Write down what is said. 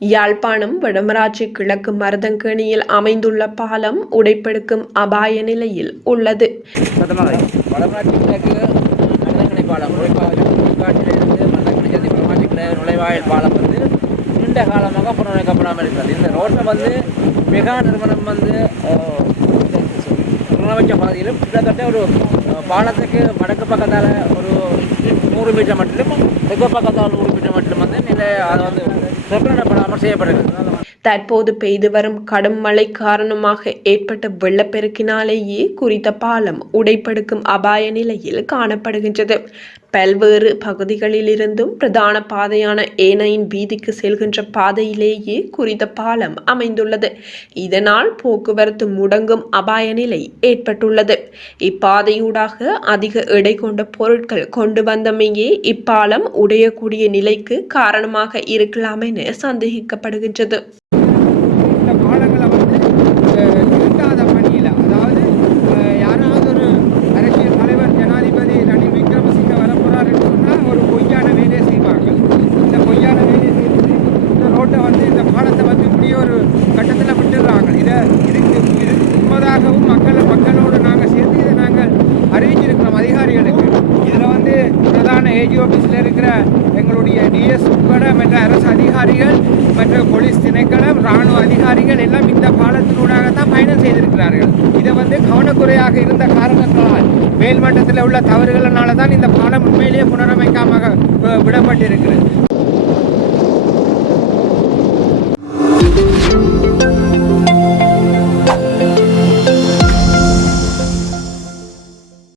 யாழ்ப்பாணம் வடமராட்சி கிழக்கு மருதங்கேணியில் அமைந்துள்ள பாலம் உடைப்பெடுக்கும் அபாய நிலையில் உள்ளது. வடமராட்சி கிழக்கு மருதங்கேணி பாலம் உடைப்பாட்டிலிருந்து மருதங்கேணி வடமராட்சி கிழக்கு நுழைவாயில் பாலம் நீண்ட காலமாக புனரமைக்கப்படாமல் இருக்கிறது. இந்த ரோட்டை மெகா நிறுவனம் புனரமைச்ச பகுதியிலும் கிட்டத்தட்ட ஒரு பாலத்துக்கு வடக்கு பக்கத்தால் ஒரு 100 மீட்டர் மட்டிலும் தெற்கு பக்கத்தால் 100 மீட்டர் மட்டிலும் அதை செப்பனிடப்படாமல் செய்யப்படுகிறது. தற்போது பெய்து வரும் கடும் மழை காரணமாக ஏற்பட்ட வெள்ளப்பெருக்கினாலேயே குறித்த பாலம் உடைப்பெடுக்கும் அபாய நிலையில் காணப்படுகின்றது. பல்வேறு பகுதிகளிலிருந்தும் பிரதான பாதையான ஏனையின் வீதிக்கு செல்கின்ற பாதையிலேயே குறித்த பாலம் அமைந்துள்ளது. இதனால் போக்குவரத்து முடங்கும் அபாய நிலை ஏற்பட்டுள்ளது. இப்பாதையூடாக அதிக எடை கொண்ட பொருட்கள் கொண்டு வந்தமையே இப்பாலம் உடையக்கூடிய நிலைக்கு காரணமாக இருக்கலாம் என சந்தேகிக்கப்படுகின்றது. இந்த பாலங்களை திருத்தாத பணியில், அதாவது யாராவது ஒரு அரசியல் தலைவர் ஜனாதிபதி ரணில் விக்ரமசிங்க வரப்போறார் என்று சொன்னால் ஒரு பொய்யான வேலையை செய்வாங்க. இந்த பொய்யான வேலையை செய்து இந்த ரோட்டை இந்த பாலத்தை இப்படியே ஒரு கட்டத்தில் விட்டுடுறாங்க. இதுக்கு முன்பதாகவும் மக்களோடு நாங்கள் சேர்ந்து இதை நாங்கள் அறிவிச்சிருக்கிறோம் அதிகாரிகளுக்கு. இதில் பிரதான ஏஜி ஆஃபீஸில் இருக்கிற எங்களுடைய டிஎஸ் உட்பட மற்ற அரசு அதிகாரிகள், மற்ற போலீஸ் திணைக்களம், இராணுவ அதிகாரிகள் எல்லாம் இந்த பாலத்தினூடாகத்தான் பயணம் செய்திருக்கிறார்கள். இதை கவனக்குறையாக இருந்த காரணங்களால், மேல்மட்டத்தில் உள்ள தவறுகளினால தான் இந்த பாலம் உண்மையிலேயே புனரமைக்காமல் விடப்பட்டிருக்கிறது.